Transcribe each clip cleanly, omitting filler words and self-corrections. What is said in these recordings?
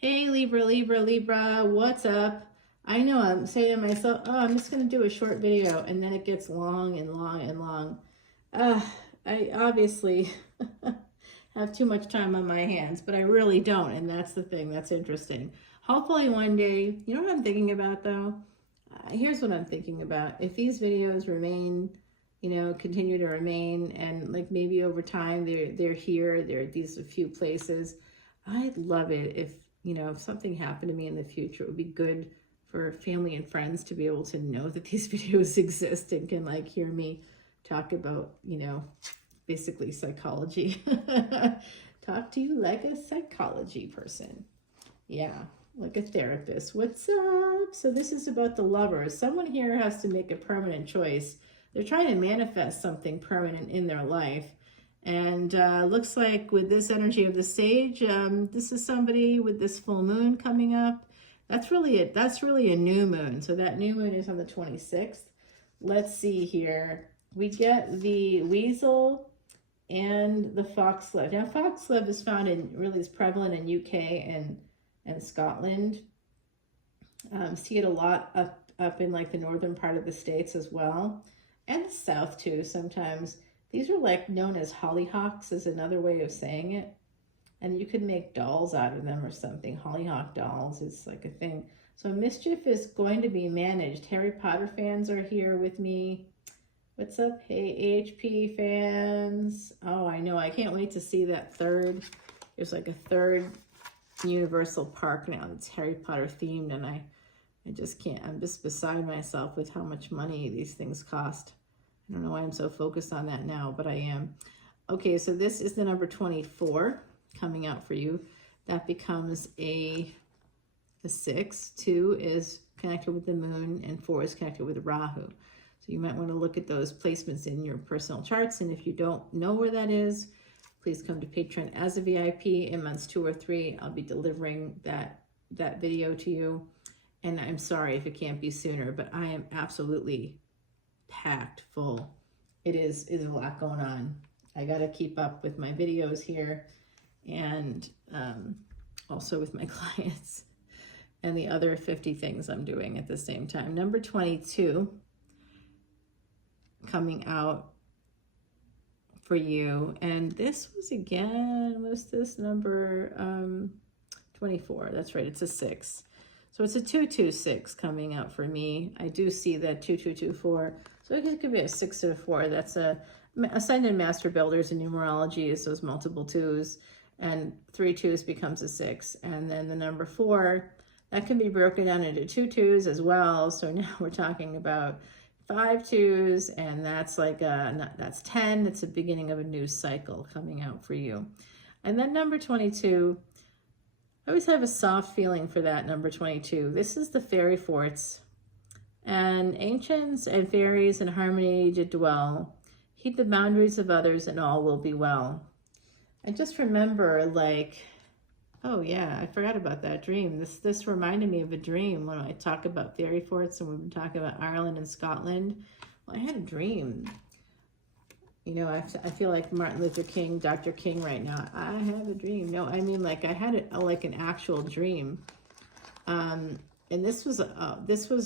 Hey Libra, Libra, Libra, what's up? I know I'm saying to myself, oh, I'm just going to do a short video, and then it gets long and long and long. Uh, I obviously have too much time on my hands, but I really don't, and that's the thing that's interesting. Hopefully one day, you know what I'm thinking about though? Here's what I'm thinking about. If these videos remain, continue to remain, and like maybe over time they're here, they're at these a few places, I'd love it if something happened to me in the future. It would be good for family and friends to be able to know that these videos exist and can like hear me talk about, basically psychology. Talk to you like a psychology person. Yeah, like a therapist. What's up? So this is about the lovers. Someone here has to make a permanent choice. They're trying to manifest something permanent in their life. And looks like with this energy of the sage, this is somebody with this full moon coming up. That's really a new moon. So that new moon is on the 26th. Let's see here. We get the weasel and the foxglove. Now, foxglove is found is prevalent in UK and Scotland. See it a lot up in like the northern part of the States as well, and the South too sometimes. These are like known as hollyhocks, is another way of saying it. And you could make dolls out of them or something. Hollyhock dolls is like a thing. So mischief is going to be managed. Harry Potter fans are here with me. What's up? Hey, AHP fans. Oh, I know. I can't wait to see that third. There's like a third Universal Park now that's Harry Potter themed. And I just can't. I'm just beside myself with how much money these things cost. I don't know why I'm so focused on that now, but I am. Okay, so this is the number 24 coming out for you. That becomes a 6. 2 is connected with the moon, and 4 is connected with Rahu. So you might want to look at those placements in your personal charts, and if you don't know where that is, please come to Patreon as a VIP. In months 2 or 3, I'll be delivering that video to you. And I'm sorry if it can't be sooner, but I am absolutely packed full. It is a lot going on. I got to keep up with my videos here and also with my clients and the other 50 things I'm doing at the same time. Number 22 coming out for you, and this was this number 24? That's right, it's a 6. So it's a 226 coming out for me. I do see that 2224. So it could be a 6 to a 4. That's a Ascendant Master Builders in numerology is those multiple 2s, and 3 2s becomes a 6. And then the number 4, that can be broken down into 2 2s as well. So now we're talking about 5 2s, and that's like that's 10. It's the beginning of a new cycle coming out for you. And then number 22, I always have a soft feeling for that number 22. This is the fairy forts. And ancients and fairies in harmony did dwell. Heed the boundaries of others and all will be well. I just remember like, oh yeah, I forgot about that dream. This reminded me of a dream when I talk about fairy forts and we've been talking about Ireland and Scotland. Well, I had a dream. I feel like Martin Luther King, Dr. King right now. I have a dream. No, I mean like I had like an actual dream. And this was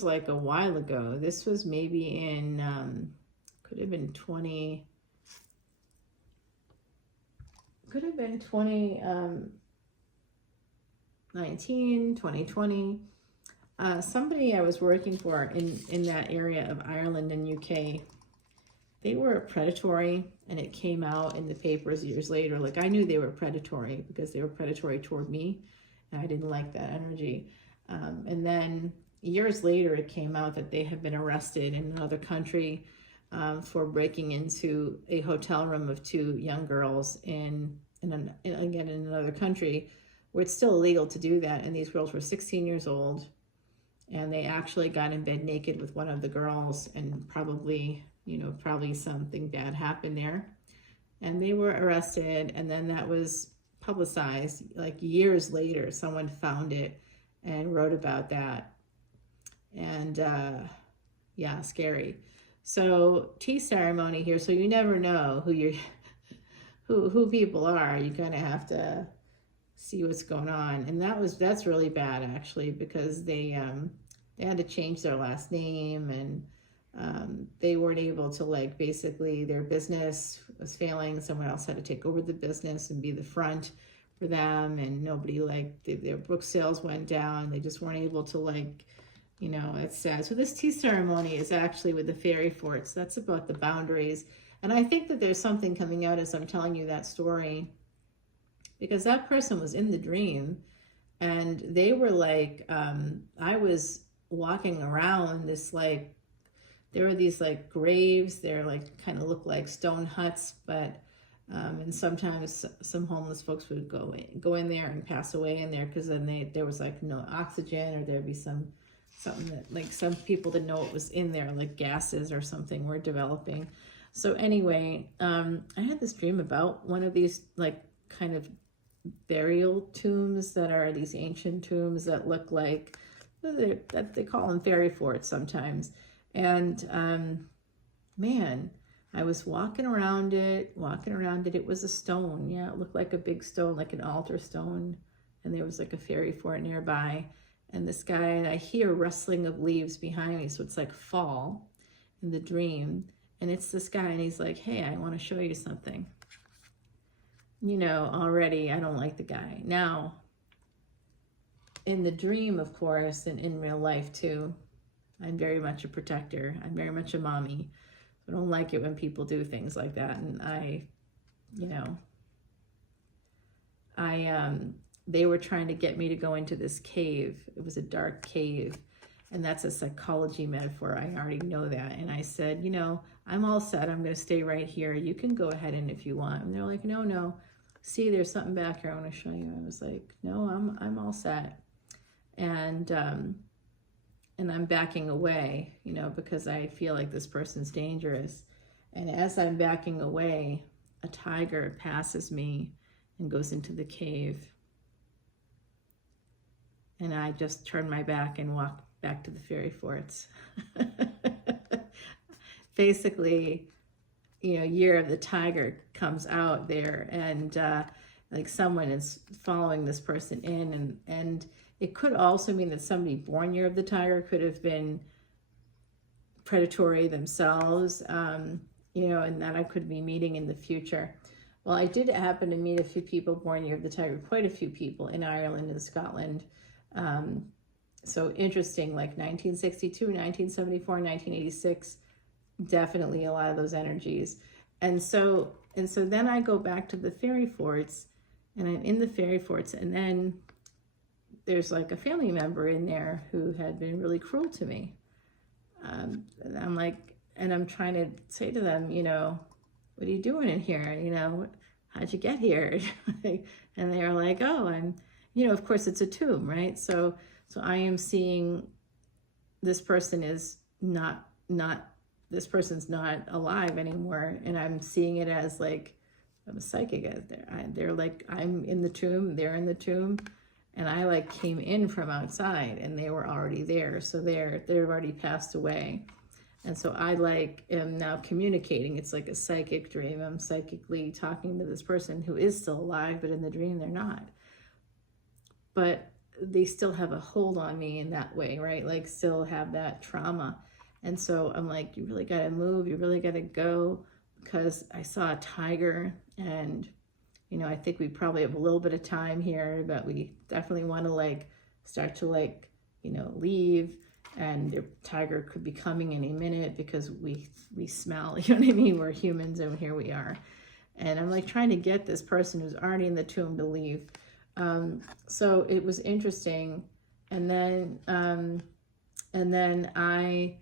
like a while ago. This was maybe in could have been 2019, 2020. Somebody I was working for in that area of Ireland and UK, they were predatory, and it came out in the papers years later. Like I knew they were predatory because they were predatory toward me, and I didn't like that energy. And then years later, it came out that they had been arrested in another country for breaking into a hotel room of 2 young girls in another country where it's still illegal to do that. And these girls were 16 years old, and they actually got in bed naked with one of the girls, and probably something bad happened there, and they were arrested. And then that was publicized like years later. Someone found it and wrote about that, and yeah, scary. So tea ceremony here. So you never know who people are. You kind of have to see what's going on. And that's really bad, actually, because they had to change their last name, and they weren't able to, like, basically their business was failing. Someone else had to take over the business and be the front for them, and nobody, like, their book sales went down. They just weren't able to, like, you know, it's sad. So this tea ceremony is actually with the fairy forts. That's about the boundaries. And I think that there's something coming out as I'm telling you that story, because that person was in the dream, and they were like, I was walking around this, like, there were these, like, graves. They're like, kind of look like stone huts, but and sometimes some homeless folks would go in there and pass away in there, because then there was, like, no oxygen, or there'd be something that, like, some people didn't know what was in there, like gases or something were developing. So anyway, I had this dream about one of these, like, kind of burial tombs that are these ancient tombs that look like, that they call them fairy forts sometimes. And man, I was walking around it. It was a stone. Yeah, it looked like a big stone, like an altar stone. And there was, like, a fairy fort nearby. And this guy, and I hear rustling of leaves behind me. So it's like fall in the dream. And it's this guy, and he's like, hey, I want to show you something. You know, already I don't like the guy. Now, in the dream, of course, and in real life too, I'm very much a protector. I'm very much a mommy. I don't like it when people do things like that. And they were trying to get me to go into this cave. It was a dark cave. And that's a psychology metaphor. I already know that. And I said, you know, I'm all set. I'm going to stay right here. You can go ahead in if you want. And they're like, no. See, there's something back here I want to show you. I was like, no, I'm all set. And I'm backing away, you know, because I feel like this person's dangerous. And as I'm backing away, a tiger passes me and goes into the cave. And I just turn my back and walk back to the fairy forts. Basically, you know, Year of the Tiger comes out there, and like, someone is following this person in, and it could also mean that somebody born Year of the Tiger could have been predatory themselves, you know, and that I could be meeting in the future. Well, I did happen to meet a few people born Year of the Tiger, quite a few people in Ireland and Scotland. So interesting, like 1962, 1974, 1986, definitely a lot of those energies. And so then I go back to the fairy forts, and I'm in the fairy forts, and then there's, like, a family member in there who had been really cruel to me. And I'm like, and I'm trying to say to them, you know, what are you doing in here? You know, how'd you get here? And they're like, oh, I'm, you know, of course it's a tomb, right? So I am seeing this person is not this person's not alive anymore, and I'm seeing it as, like, I'm a psychic out there. They're like, I'm in the tomb, they're in the tomb, and I, like, came in from outside, and they were already there. So they've already passed away, and so I, like, am now communicating. It's like a psychic dream. I'm psychically talking to this person who is still alive, but in the dream they're not. But they still have a hold on me in that way, right? Like, still have that trauma. And so I'm like, you really got to move. You really got to go, because I saw a tiger, and, you know, I think we probably have a little bit of time here, but we definitely want to, like, start to, like, you know, leave. And the tiger could be coming any minute, because we smell, you know what I mean? We're humans, and here we are. And I'm, like, trying to get this person who's already in the tomb to leave. So it was interesting. And then I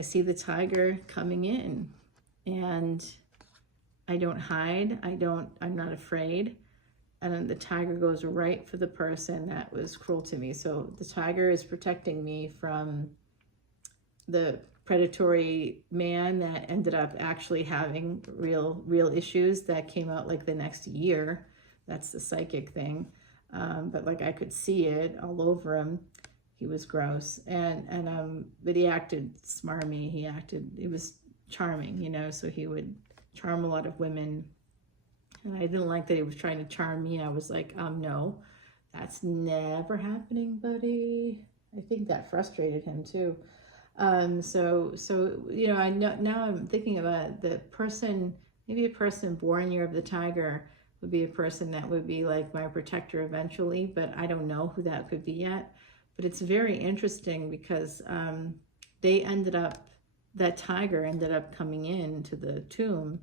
see the tiger coming in, and I don't hide. I'm not afraid. And then the tiger goes right for the person that was cruel to me. So the tiger is protecting me from the predatory man that ended up actually having real issues that came out, like, the next year. That's the psychic thing. But, like, I could see it all over him. He was gross. But he acted smarmy. It was charming, you know, so he would charm a lot of women. And I didn't like that he was trying to charm me. I was like, no, that's never happening, buddy. I think that frustrated him too. So you know, I know now I'm thinking about the person, maybe a person born year of the tiger would be a person that would be like my protector eventually, but I don't know who that could be yet. But it's very interesting because they ended up, that tiger ended up coming into the tomb,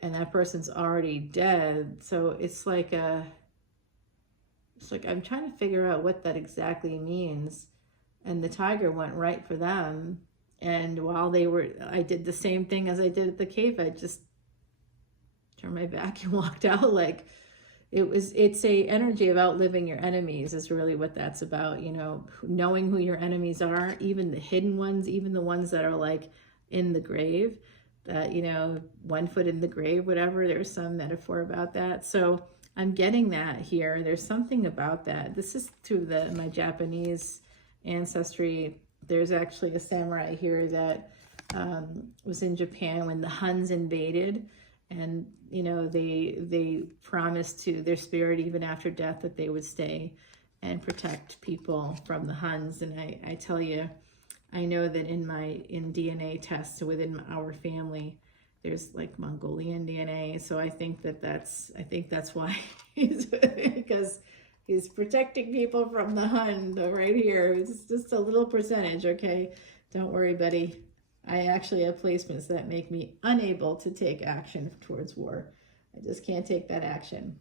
and that person's already dead. So it's like I'm trying to figure out what that exactly means. And the tiger went right for them. And while they were, I did the same thing as I did at the cave. I just turned my back and walked out. Like it's a energy of outliving your enemies is really what that's about. You know, knowing who your enemies are, even the hidden ones, even the ones that are like in the grave, that, you know, 1 foot in the grave, whatever. There's some metaphor about that. So I'm getting that here. There's something about that. This is through my Japanese ancestry. There's actually a samurai here that was in Japan when the Huns invaded, and you know, they promised to their spirit even after death that they would stay and protect people from the Huns. And I tell you, I know that in DNA tests within our family, there's like Mongolian DNA. So I think that's why because he's protecting people from the Hun right here. It's just a little percentage, okay? Don't worry, buddy. I actually have placements that make me unable to take action towards war. I just can't take that action.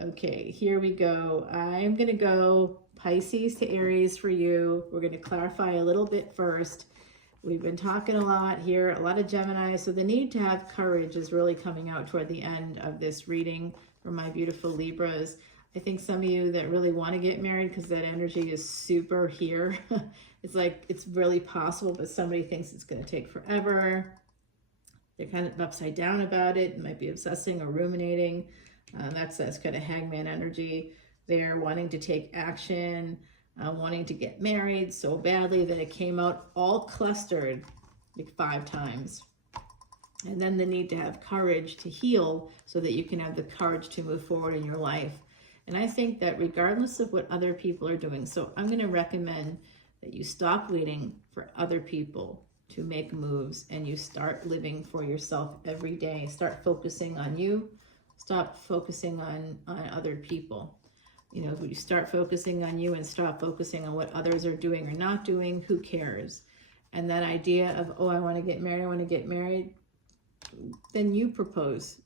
Okay, here we go. I'm going to go Pisces to Aries for you. We're going to clarify a little bit first. We've been talking a lot here, a lot of Gemini. So the need to have courage is really coming out toward the end of this reading for my beautiful Libras. I think some of you that really want to get married, because that energy is super here. It's like, it's really possible, but somebody thinks it's going to take forever. They're kind of upside down about it. Might be obsessing or ruminating. That's kind of hangman energy. They're wanting to take action, wanting to get married so badly that it came out all clustered like 5 times. And then the need to have courage to heal so that you can have the courage to move forward in your life. And I think that regardless of what other people are doing, so I'm going to recommend that you stop waiting for other people to make moves and you start living for yourself every day. Start focusing on you. Stop focusing on other people. You know, when you start focusing on you and stop focusing on what others are doing or not doing, who cares? And that idea of, oh, I want to get married, then you propose.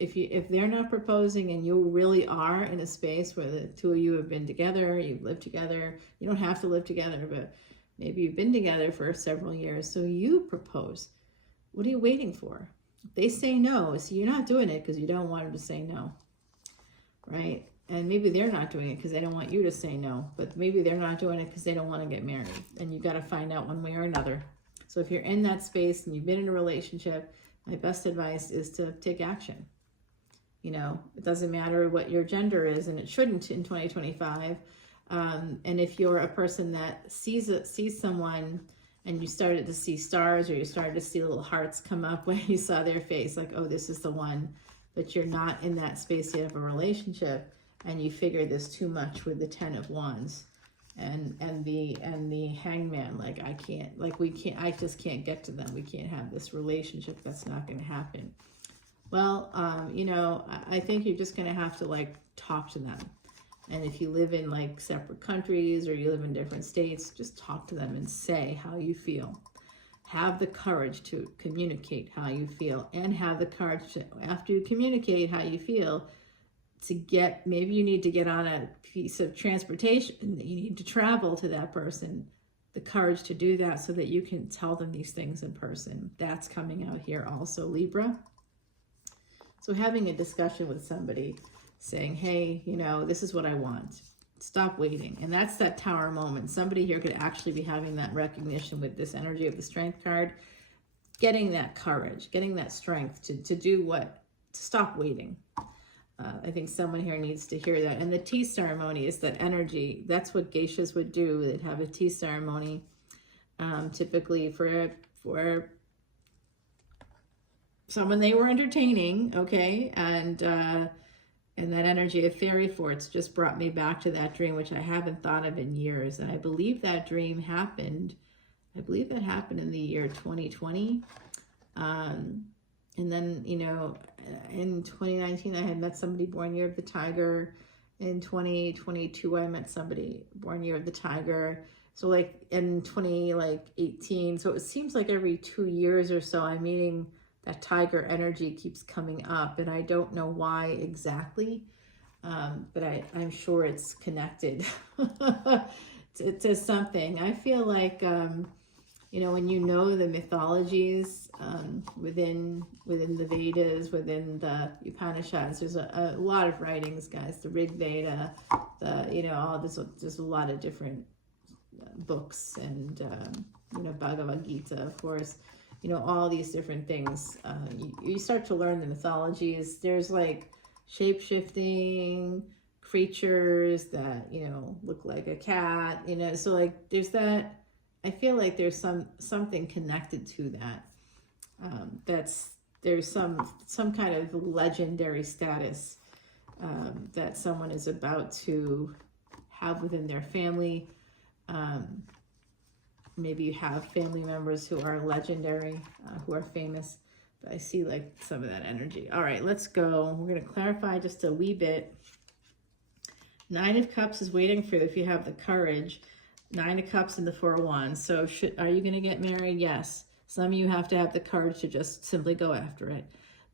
If they're not proposing and you really are in a space where the two of you have been together, you've lived together, you don't have to live together, but maybe you've been together for several years, so you propose. What are you waiting for? If they say no, so you're not doing it because you don't want them to say no, right? And maybe they're not doing it because they don't want you to say no, but maybe they're not doing it because they don't want to get married, and you got to find out one way or another. So if you're in that space and you've been in a relationship, my best advice is to take action. You know, it doesn't matter what your gender is, and it shouldn't in 2025. And if you're a person that sees someone and you started to see stars, or you started to see little hearts come up when you saw their face, like, oh, this is the one, but you're not in that space yet of a relationship, and you figure this too much with the 10 of Wands and the Hangman, like, I just can't get to them. We can't have this relationship. That's not going to happen. Well, you know, I think you're just going to have to like talk to them. And if you live in like separate countries or you live in different states, just talk to them and say how you feel. Have the courage to communicate how you feel, and have the courage to, after you communicate how you feel, to get, maybe you need to get on a piece of transportation that you need to travel to that person, the courage to do that so that you can tell them these things in person. That's coming out here also, Libra. So having a discussion with somebody saying, hey, you know, this is what I want. Stop waiting. And that's that Tower moment. Somebody here could actually be having that recognition with this energy of the Strength card, getting that courage, getting that strength to do what? To stop waiting. I think someone here needs to hear that. And the tea ceremony is that energy. That's what geishas would do. They'd have a tea ceremony, typically for someone they were entertaining, okay, and that energy of fairy forts just brought me back to that dream, which I haven't thought of in years. And I believe that dream happened, I believe it happened in the year 2020. And then, you know, in 2019, I had met somebody born year of the tiger. In 2022, I met somebody born year of the tiger. So like in 2018, so it seems like every 2 years or so, I'm meeting that tiger energy keeps coming up, and I don't know why exactly, but I'm sure it's connected to something. I feel like, you know, when you know the mythologies within the Vedas, within the Upanishads, there's a lot of writings, guys. The Rig Veda, you know, all this, there's a lot of different books, and you know, Bhagavad Gita, of course. You know, all these different things. You start to learn the mythologies. There's like shape-shifting creatures that, you know, look like a cat, you know, so like there's that. I feel like there's something connected to that. There's some kind of legendary status that someone is about to have within their family. Maybe you have family members who are legendary, who are famous. But I see like some of that energy. All right, let's go. We're going to clarify just a wee bit. 9 of Cups is waiting for you if you have the courage. 9 of Cups and the 4 of Wands. So are you going to get married? Yes. Some of you have to have the courage to just simply go after it.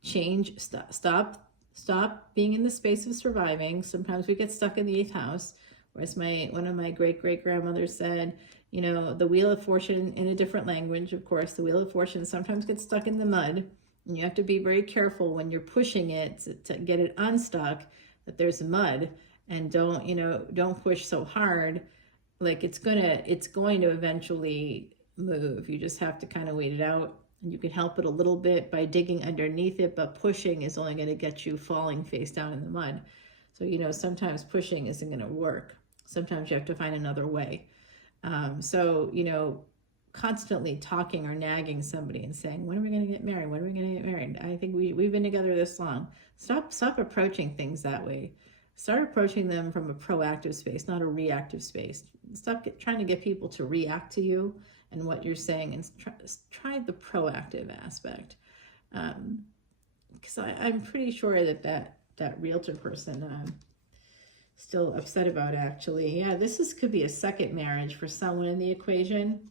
Change, stop being in the space of surviving. Sometimes we get stuck in the 8th house. Whereas one of my great-great-grandmothers said, you know, the wheel of fortune, in a different language, of course, the wheel of fortune sometimes gets stuck in the mud. And you have to be very careful when you're pushing it to get it unstuck, that there's mud. And don't push so hard. Like it's going to eventually move. You just have to kind of wait it out. And you can help it a little bit by digging underneath it, but pushing is only going to get you falling face down in the mud. So, you know, sometimes pushing isn't going to work. Sometimes you have to find another way. So, you know, constantly talking or nagging somebody and saying, when are we going to get married? When are we going to get married? I think we've been together this long. Stop approaching things that way. Start approaching them from a proactive space, not a reactive space. Stop trying to get people to react to you and what you're saying, and try the proactive aspect. Because I'm pretty sure that realtor person still upset about, actually. Yeah, could be a second marriage for someone in the equation.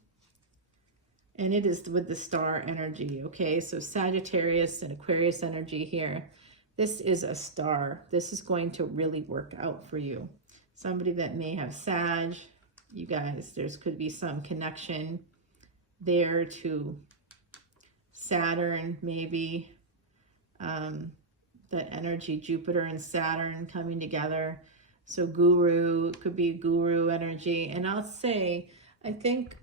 And it is with the star energy, okay? So Sagittarius and Aquarius energy here. This is a star. This is going to really work out for you. Somebody that may have Sag, you guys, could be some connection there to Saturn, maybe. That energy, Jupiter and Saturn coming together. So could be guru energy. And I'll say, I think,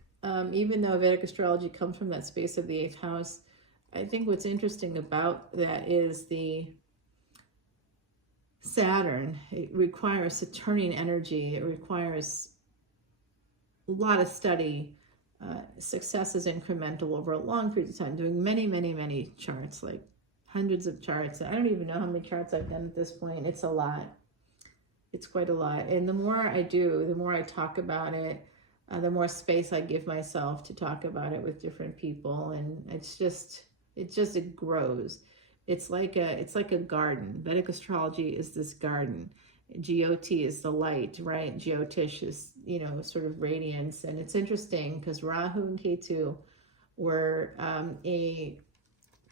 even though Vedic astrology comes from that space of the 8th house, I think what's interesting about that is the Saturn. It requires Saturnian energy. It requires a lot of study. Success is incremental over a long period of time, doing many, many, many charts, like hundreds of charts. I don't even know how many charts I've done at this point. It's a lot. It's quite a lot. And the more I do, the more I talk about it, the more space I give myself to talk about it with different people. And it grows. It's like a garden. Vedic astrology is this garden. GOT is the light, right? Jyotish is, you know, sort of radiance. And it's interesting because Rahu and Ketu were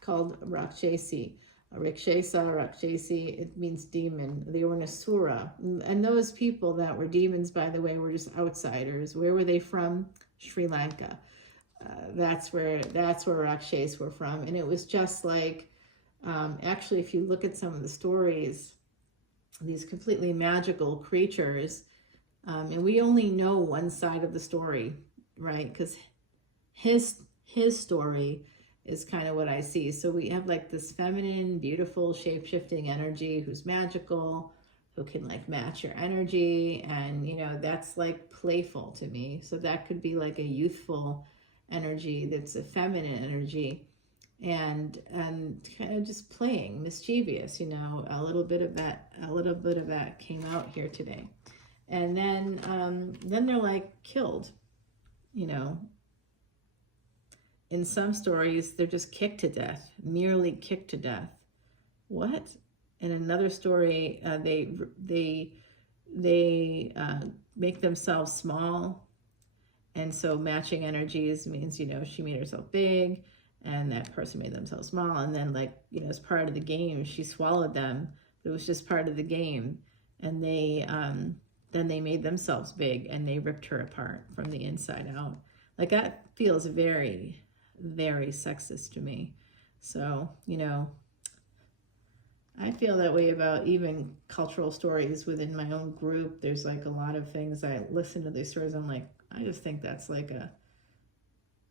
called Rakshasi. Rakshasi, it means demon. They were an Asura. And those people that were demons, by the way, were just outsiders. Where were they from? Sri Lanka. That's where Rakshas were from. And it was just like, actually, if you look at some of the stories, these completely magical creatures, and we only know one side of the story, right? Because his story is kind of what I see. So we have like this feminine, beautiful, shape-shifting energy who's magical, who can like match your energy. And, you know, that's like playful to me. So that could be like a youthful energy that's a feminine energy. and kind of just playing mischievous, you know. A little bit of that came out here today. And then they're like killed, you know. In some stories, they're just kicked to death, merely kicked to death. What? In another story, they make themselves small, and so matching energies means, you know, she made herself big, and that person made themselves small, and then, like, you know, as part of the game, she swallowed them. It was just part of the game, and then they made themselves big, and they ripped her apart from the inside out. Like, that feels very, very sexist to me. So, you know, I feel that way about even cultural stories within my own group. There's like a lot of things, I listen to these stories, I'm like, I just think that's like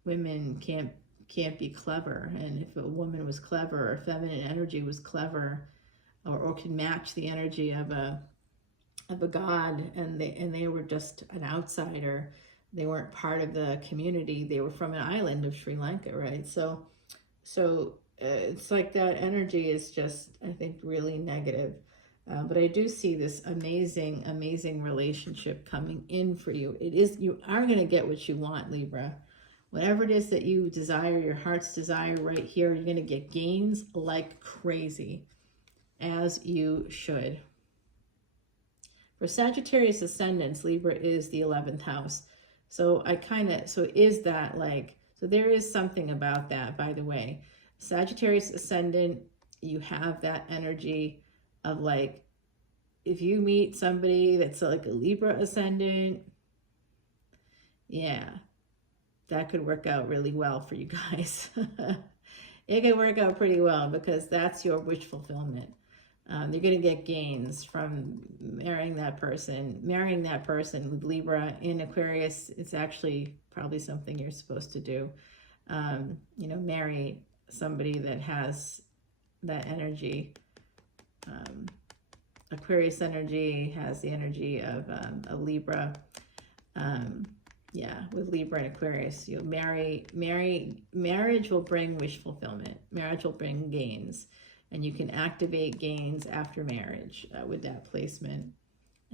women can't be clever. And if a woman was clever, or feminine energy was clever, or can match the energy of a god, and they were just an outsider, they weren't part of the community, they were from an island of Sri Lanka, right? So it's like that energy is just, I think, really negative. But I do see this amazing, amazing relationship coming in for you. You are going to get what you want, Libra. Whatever it is that you desire, your heart's desire right here, you're going to get gains like crazy, as you should. For Sagittarius ascendants, Libra is the 11th house. So is that like, so there is something about that, by the way. Sagittarius ascendant, you have that energy of like, if you meet somebody that's like a Libra ascendant, yeah, that could work out really well for you guys. It could work out pretty well, because that's your wish fulfillment. You're going to get gains from marrying that person. Marrying that person with Libra in Aquarius, it's actually probably something you're supposed to do. You know, marry somebody that has that energy. Aquarius energy has the energy of a Libra. Yeah, with Libra and Aquarius, you'll marriage will bring wish fulfillment. Marriage will bring gains, and you can activate gains after marriage with that placement.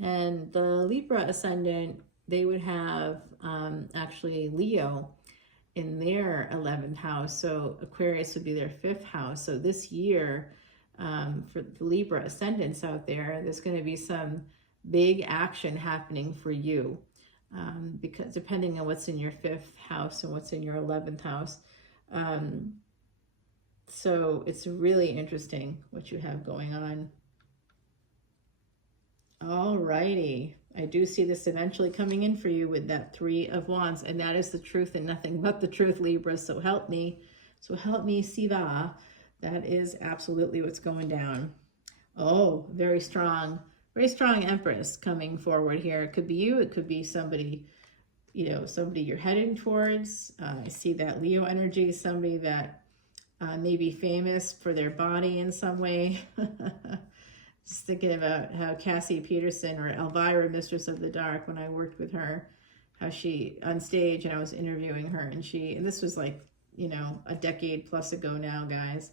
And the Libra ascendant, they would have actually Leo in their 11th house. So Aquarius would be their 5th house. So this year, for the Libra ascendants out there, there's going to be some big action happening for you. Because depending on what's in your 5th house and what's in your 11th house. So it's really interesting what you have going on. All righty. I do see this eventually coming in for you with that 3 of Wands, and that is the truth and nothing but the truth, Libra. So help me. So help me, Siva. That is absolutely what's going down. Oh, very strong Empress coming forward here. It could be you. It could be somebody, you know, somebody you're heading towards. I see that Leo energy, somebody that may be famous for their body in some way. Just thinking about how Cassie Peterson, or Elvira, Mistress of the Dark, when I worked with her, how she, on stage, and I was interviewing her, and this was like, you know, a decade plus ago now, guys.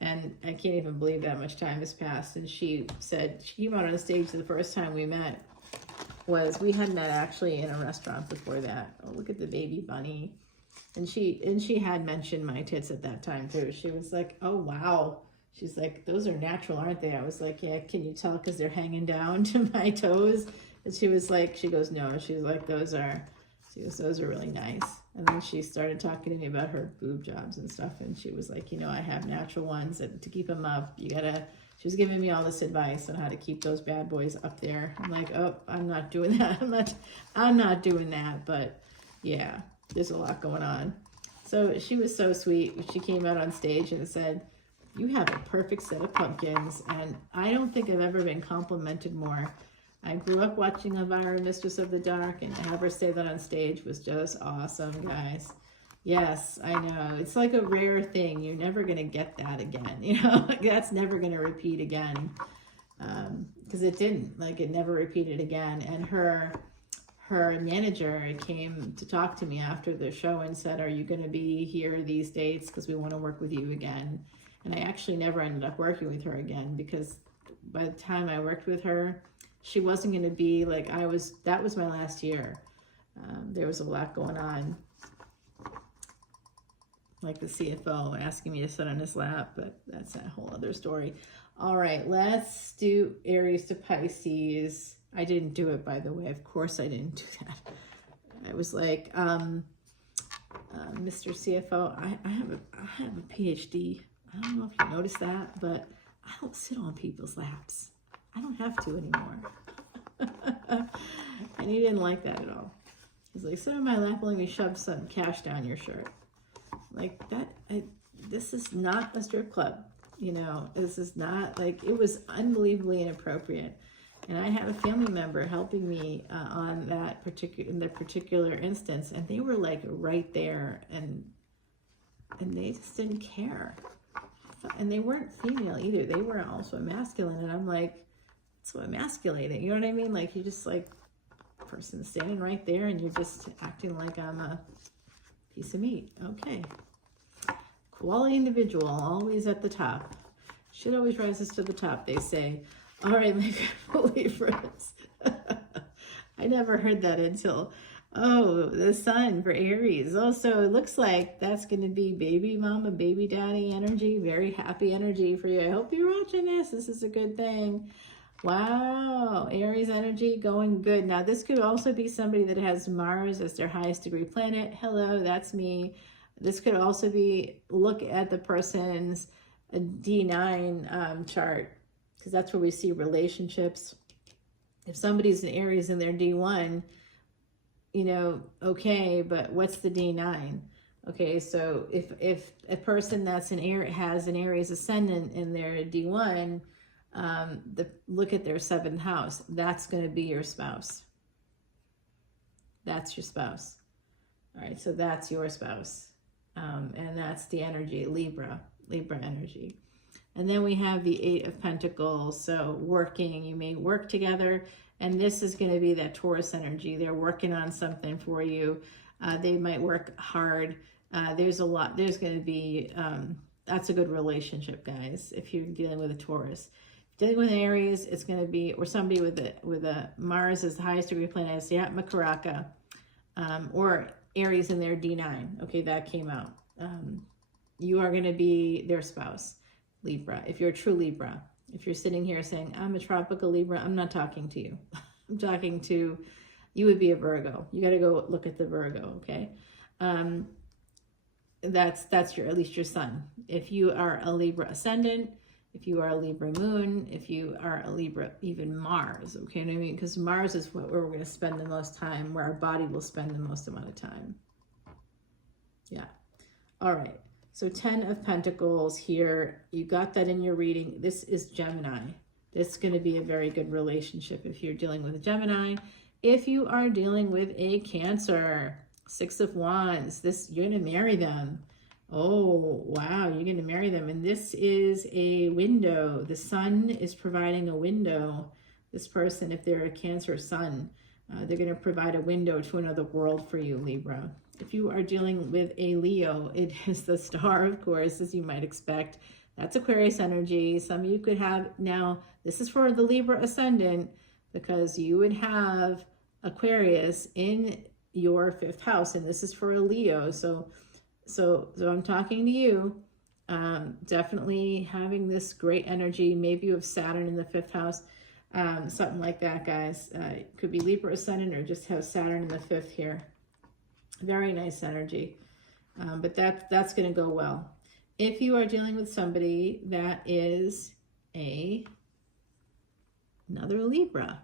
And I can't even believe that much time has passed. And she said, she came out on stage the first time we met, we had met actually in a restaurant before that. Oh, look at the baby bunny. And she had mentioned my tits at that time too. She was like, oh, wow. She's like, those are natural, aren't they? I was like, yeah, can you tell because they're hanging down to my toes? And she was like, she goes, no. She's like, those are really nice. And then she started talking to me about her boob jobs and stuff. And she was like, you know, I have natural ones, and to keep them up, she was giving me all this advice on how to keep those bad boys up there. I'm like, oh, I'm not doing that. I'm not doing that. But yeah, there's a lot going on. So she was so sweet. She came out on stage and said, you have a perfect set of pumpkins. And I don't think I've ever been complimented more. I grew up watching Elvira, Mistress of the Dark, and to have her say that on stage was just awesome, guys. Yes, I know. It's like a rare thing. You're never going to get that again. You know, that's never going to repeat again. Because it didn't. Like, it never repeated again. And her her manager came to talk to me after the show and said, are you going to be here these dates? Because we want to work with you again. And I actually never ended up working with her again, because by the time I worked with her, she wasn't going to be like I was. That was my last year. There was a lot going on, like the CFO asking me to sit on his lap, but that's a whole other story. All right, let's do Aries to Pisces. I didn't do it, by the way. Of course I didn't do that. I was like, Mr. CFO, I have a PhD. I don't know if you noticed that, but I don't sit on people's laps. I don't have to anymore. And he didn't like that at all. He's like, sit on my lap, let me shove some cash down your shirt. Like that, this is not a strip club. You know, this is not like, it was unbelievably inappropriate. And I had a family member helping me on that particular instance, and they were like right there, and they just didn't care. And they weren't female either. They were also masculine, and I'm like, it's so emasculating. You know what I mean? Like, you just like person standing right there, and you're just acting like I'm a piece of meat. Okay. Quality individual, always at the top. Shit always rises to the top, they say. All right, my family friends. I never heard that until, oh, the sun for Aries. Also, it looks like that's going to be baby mama, baby daddy energy. Very happy energy for you. I hope you're watching this. This is a good thing. Wow, Aries energy going good. Now, this could also be somebody that has Mars as their highest degree planet. Hello, that's me. This could also be, look at the person's D9 chart, because that's where we see relationships. If somebody's an Aries in their D1, you know, okay, but what's the D9? Okay, so if a person that's has an Aries ascendant in their D1, look at their 7th house. That's going to be your spouse. That's your spouse. All right, so that's your spouse. And that's the energy, Libra energy. And then we have the 8 of Pentacles. So working, you may work together. And this is going to be that Taurus energy. They're working on something for you. They might work hard. There's going to be, that's a good relationship, guys, if you're dealing with a Taurus. Dealing with an Aries, it's going to be, or somebody with a Mars as the highest degree planet, as Yat Makaraka, or Aries in their D9. Okay, that came out. You are going to be their spouse, Libra. If you're a true Libra, if you're sitting here saying, I'm a tropical Libra, I'm not talking to you. I'm talking to, you would be a Virgo. You got to go look at the Virgo, okay? That's at least your sun. If you are a Libra ascendant, if you are a Libra moon, if you are a Libra, even Mars, okay what I mean? Because Mars is where we're going to spend the most time, where our body will spend the most amount of time. Yeah. All right. So 10 of Pentacles here. You got that in your reading. This is Gemini. This is going to be a very good relationship if you're dealing with a Gemini. If you are dealing with a Cancer, 6 of Wands, you're going to marry them. Oh, wow, you're going to marry them. And this is a window. The sun is providing a window. This person, if they're a Cancer sun, they're going to provide a window to another world for you, Libra. If you are dealing with a Leo, it is the star, of course, as you might expect. That's Aquarius energy. Some of you could have, now, this is for the Libra ascendant, because you would have Aquarius in your 5th house, and this is for a Leo. So I'm talking to you, definitely having this great energy. Maybe you have Saturn in the 5th house, something like that, guys. It could be Libra ascendant or just have Saturn in the 5th here. Very nice energy, but that's going to go well. If you are dealing with somebody that is another Libra.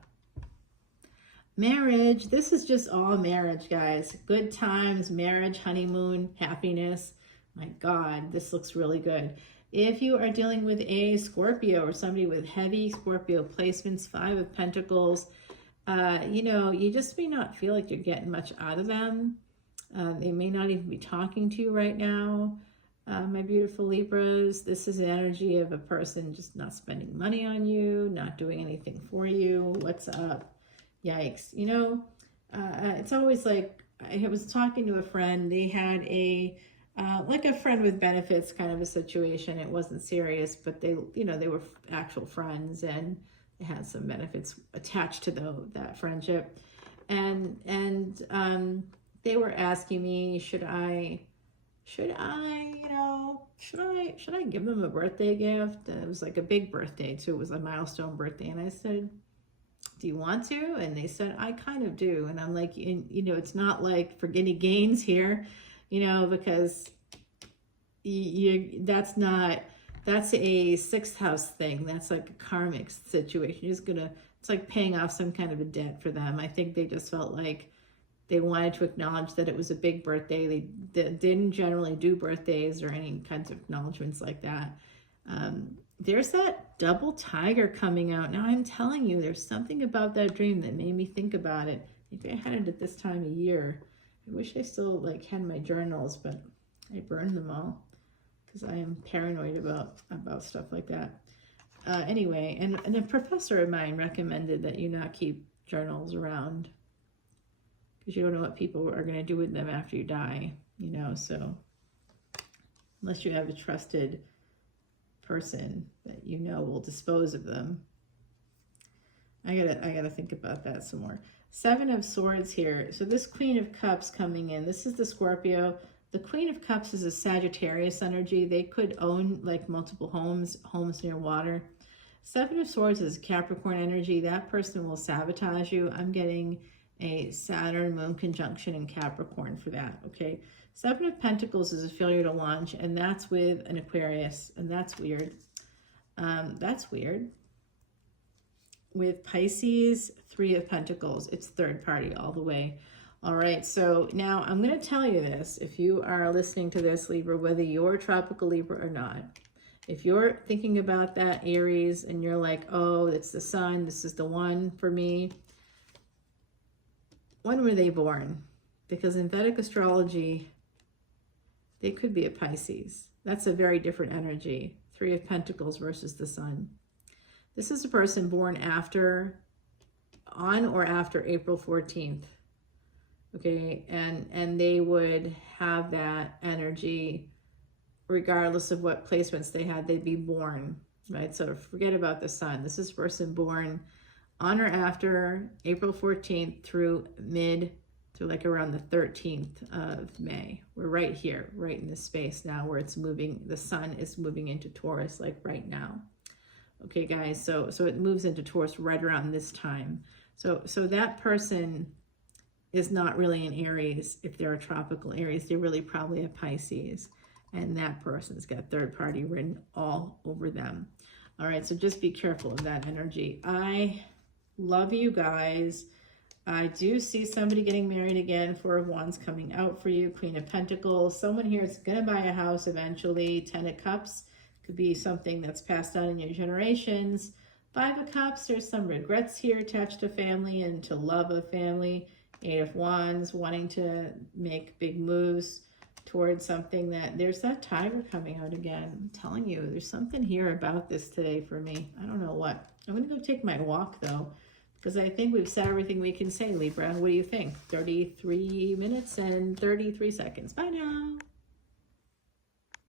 Marriage, this is just all marriage, guys. Good times, marriage, honeymoon, happiness. My God, this looks really good. If you are dealing with a Scorpio or somebody with heavy Scorpio placements, 5 of Pentacles, you know, you just may not feel like you're getting much out of them. They may not even be talking to you right now. My beautiful Libras, this is the energy of a person just not spending money on you, not doing anything for you. What's up? Yikes. You know, it's always like, I was talking to a friend, they had like a friend with benefits kind of a situation. It wasn't serious, but they, you know, they were actual friends and they had some benefits attached to that friendship. And they were asking me, should I, you know, should I give them a birthday gift? And it was like a big birthday too. It was a milestone birthday. And I said, do you want to? And they said, I kind of do. And I'm like, you know, it's not like for any gains here, you know, because that's a sixth house thing. That's like a karmic situation. You're just gonna, it's like paying off some kind of a debt for them. I think they just felt like they wanted to acknowledge that it was a big birthday. They didn't generally do birthdays or any kinds of acknowledgments like that. There's that double tiger coming out. Now I'm telling you, there's something about that dream that made me think about it. Maybe I had it at this time of year. I wish I still like had my journals, but I burned them all because I am paranoid about stuff like that. Anyway, and a professor of mine recommended that you not keep journals around because you don't know what people are going to do with them after you die, you know, so unless you have a trusted person that you know will dispose of them. I gotta think about that some more. Seven of Swords here. So this Queen of Cups coming in, this is the Scorpio. The Queen of Cups is a Sagittarius energy. They could own like multiple homes near water. Seven of Swords is Capricorn energy. That person will sabotage you. I'm getting a Saturn Moon conjunction in Capricorn for that, okay? Seven of Pentacles is a failure to launch, and that's with an Aquarius, and that's weird. That's weird. With Pisces, Three of Pentacles, it's third party all the way. All right, so now I'm going to tell you this. If you are listening to this, Libra, whether you're tropical Libra or not, if you're thinking about that Aries and you're like, oh, it's the sun, this is the one for me, when were they born? Because in Vedic Astrology, they could be a Pisces. That's a very different energy. Three of Pentacles versus the sun. This is a person born on or after April 14th. Okay, and they would have that energy regardless of what placements they had. They'd be born, right? So forget about the sun. This is a person born on or after April 14th through like around the 13th of May. We're right here, right in this space now where it's moving. The sun is moving into Taurus like right now. Okay, guys, so it moves into Taurus right around this time. So that person is not really an Aries. If they're a tropical Aries, they're really probably a Pisces. And that person's got third party written all over them. All right, so just be careful of that energy. I love you guys. I do see somebody getting married again. Four of Wands coming out for you. Queen of Pentacles. Someone here is going to buy a house eventually. Ten of Cups. Could be something that's passed on in your generations. Five of Cups. There's some regrets here attached to family and to love of family. Eight of Wands. Wanting to make big moves towards something that... There's that tiger coming out again. I'm telling you, there's something here about this today for me. I don't know what. I'm going to go take my walk, though, because I think we've said everything we can say, Libra. What do you think? 33 minutes and 33 seconds. Bye now.